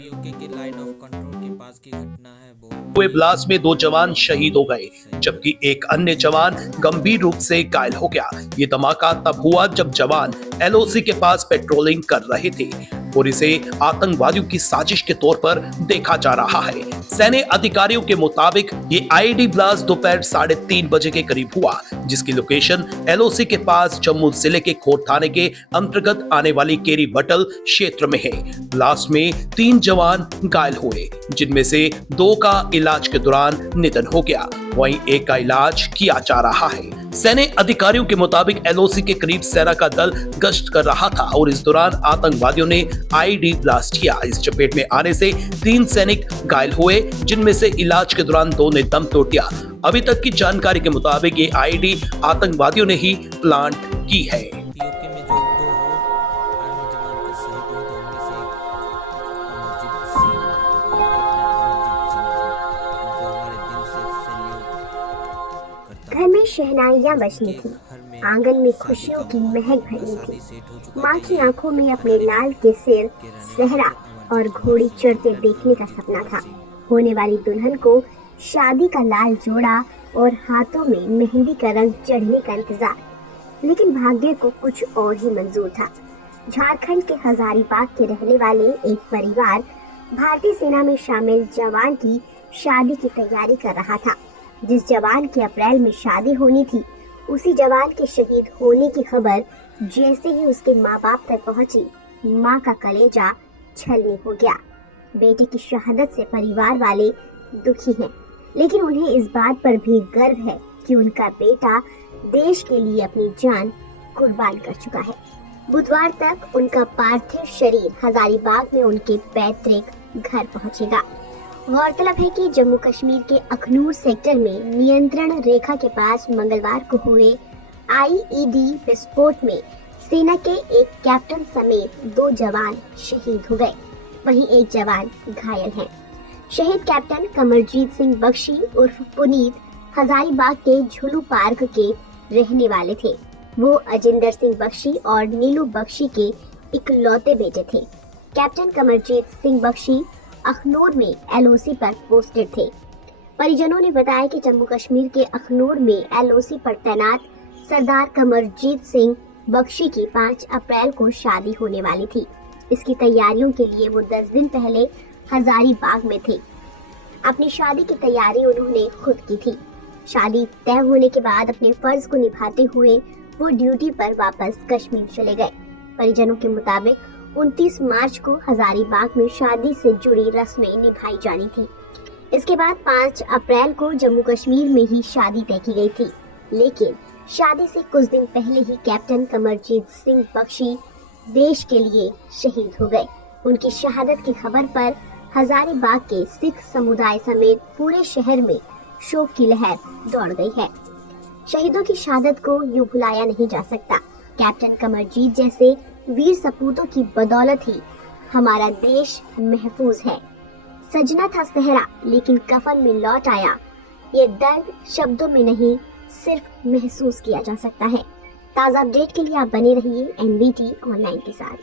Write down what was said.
PoK के line of control के पास की घटना है वो। हुए ब्लास्ट में 2 जवान शहीद हो गए जबकि एक अन्य जवान गंभीर रूप से घायल हो गया। ये धमाका तब हुआ जब जवान एलओसी के पास पेट्रोलिंग कर रहे थे और इसे आतंकवादियों की साजिश के तौर पर देखा जा रहा है। सैन्य अधिकारियों के मुताबिक ये आईईडी ब्लास्ट दोपहर 3:30 बजे के करीब हुआ, जिसकी लोकेशन एलओसी के पास जम्मू जिले के खोट थाने के अंतर्गत आने वाली केरी बटल क्षेत्र में है। ब्लास्ट में 3 जवान घायल हुए, जिनमें से 2 का इलाज के दौरान निधन हो गया, वहीं एक का इलाज किया जा रहा है। सैन्य अधिकारियों के मुताबिक एलओसी के करीब सेना का दल गश्त कर रहा था और इस दौरान आतंकवादियों ने आईईडी ब्लास्ट किया। इस चपेट में आने से 3 सैनिक घायल हुए, जिनमें से इलाज के दौरान 2 ने दम तोड़ दिया। अभी तक की जानकारी के मुताबिक ये आईईडी आतंकवादियों ने ही प्लांट की है। पीओके में जो 2 आर्मी जवान का शहीद हुए थे उनमें से एक अमरजीत सिंह, कैप्टन अमरजीत सिंह थे। उनको हमारे दिल से सैल्यूट करता घर में शहनाइयां बजनी थी, घर में आंगन में शादी खुशियों का की महक भरी शादी थी। सेट हो चुका माँ था। की आंखों में अपने लाल के सिर सहरा और घोड़ी चढ़ते देखने का सपना था। होने वाली दुल्हन को शादी का लाल जोड़ा और हाथों में मेहंदी का रंग चढ़ने का इंतजार, लेकिन भाग्य को कुछ और ही मंजूर था। झारखंड के हजारीबाग के रहने वाले एक परिवार भारतीय सेना में शामिल जवान की शादी की तैयारी कर रहा था। जिस जवान की अप्रैल में शादी होनी थी, उसी जवान के शहीद होने की खबर जैसे ही उसके माँ बाप तक पहुंची, माँ का कलेजा छलनी हो गया। बेटे की शहादत से परिवार वाले दुखी हैं, लेकिन उन्हें इस बात पर भी गर्व है कि उनका बेटा देश के लिए अपनी जान कुर्बान कर चुका है। बुधवार तक उनका पार्थिव शरीर हजारीबाग में उनके पैतृक घर पहुंचेगा। गौरतलब है कि जम्मू कश्मीर के अखनूर सेक्टर में नियंत्रण रेखा के पास मंगलवार को हुए आईईडी विस्फोट में सेना के एक कैप्टन समेत 2 जवान शहीद हो गए, वहीं एक जवान घायल है। शहीद कैप्टन कमरजीत सिंह बख्शी उर्फ पुनीत हजारीबाग के झुलू पार्क के रहने वाले थे। वो अजिंदर सिंह बख्शी और नीलू बख्शी के इकलौते बेटे थे। कैप्टन कमरजीत सिंह बख्शी अखनूर में एलओसी पर पोस्टेड थे। परिजनों ने बताया कि जम्मू कश्मीर के अखनूर में एलओसी पर तैनात सरदार कमरजीत सिंह बख्शी की 5 अप्रैल को शादी होने वाली थी। इसकी तैयारियों के लिए वो 10 दिन पहले हजारीबाग में थे। अपनी शादी की तैयारी उन्होंने खुद की थी। शादी तय होने के बाद अपने फर्ज को निभाते हुए वो ड्यूटी पर वापस कश्मीर चले गए। परिजनों के मुताबिक 29 मार्च को हजारीबाग में शादी से जुड़ी रस्में निभाई जानी थी। इसके बाद 5 अप्रैल को जम्मू कश्मीर में ही शादी तय की गई थी, लेकिन शादी से कुछ दिन पहले ही कैप्टन कमरजीत सिंह बख्शी देश के लिए शहीद हो गए। उनकी शहादत की खबर पर हजारीबाग के सिख समुदाय समेत पूरे शहर में शोक की लहर दौड़ गई है। शहीदों की शहादत को यूं भुलाया नहीं जा सकता। कैप्टन कमरजीत जैसे वीर सपूतों की बदौलत ही हमारा देश महफूज है। सजना था सहरा लेकिन कफन में लौट आया, ये दर्द शब्दों में नहीं सिर्फ महसूस किया जा सकता है। ताज़ा अपडेट के लिए आप बने रहिए एनबीटी ऑनलाइन के साथ।